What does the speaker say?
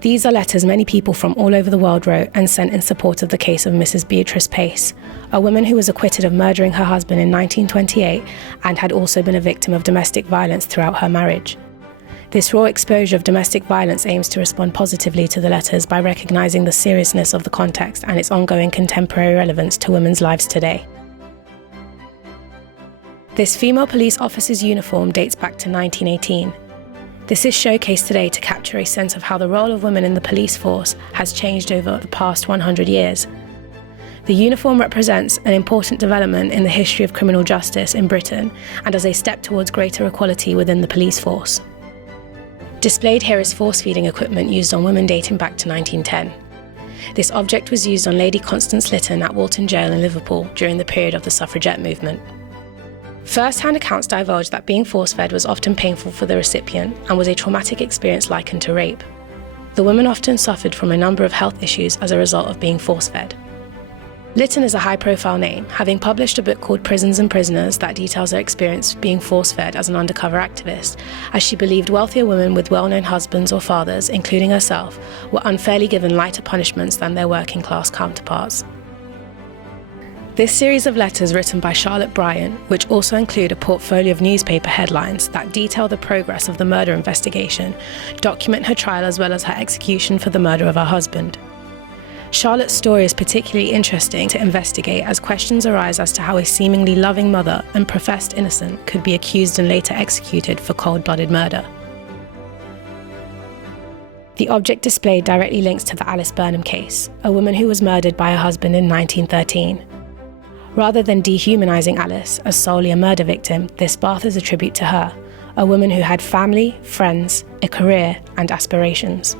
These are letters many people from all over the world wrote and sent in support of the case of Mrs. Beatrice Pace, a woman who was acquitted of murdering her husband in 1928 and had also been a victim of domestic violence throughout her marriage. This raw exposure of domestic violence aims to respond positively to the letters by recognising the seriousness of the context and its ongoing contemporary relevance to women's lives today. This female police officer's uniform dates back to 1918. This is showcased today to capture a sense of how the role of women in the police force has changed over the past 100 years. The uniform represents an important development in the history of criminal justice in Britain and as a step towards greater equality within the police force. Displayed here is force-feeding equipment used on women dating back to 1910. This object was used on Lady Constance Lytton at Walton Jail in Liverpool during the period of the suffragette movement. First-hand accounts divulge that being force-fed was often painful for the recipient and was a traumatic experience likened to rape. The woman often suffered from a number of health issues as a result of being force-fed. Lytton is a high-profile name, having published a book called Prisons and Prisoners that details her experience being force-fed as an undercover activist, as she believed wealthier women with well-known husbands or fathers, including herself, were unfairly given lighter punishments than their working-class counterparts. This series of letters written by Charlotte Bryant, which also include a portfolio of newspaper headlines that detail the progress of the murder investigation, document her trial as well as her execution for the murder of her husband. Charlotte's story is particularly interesting to investigate as questions arise as to how a seemingly loving mother and professed innocent could be accused and later executed for cold-blooded murder. The object displayed directly links to the Alice Burnham case, a woman who was murdered by her husband in 1913. Rather than dehumanising Alice as solely a murder victim, this bath is a tribute to her, a woman who had family, friends, a career and aspirations.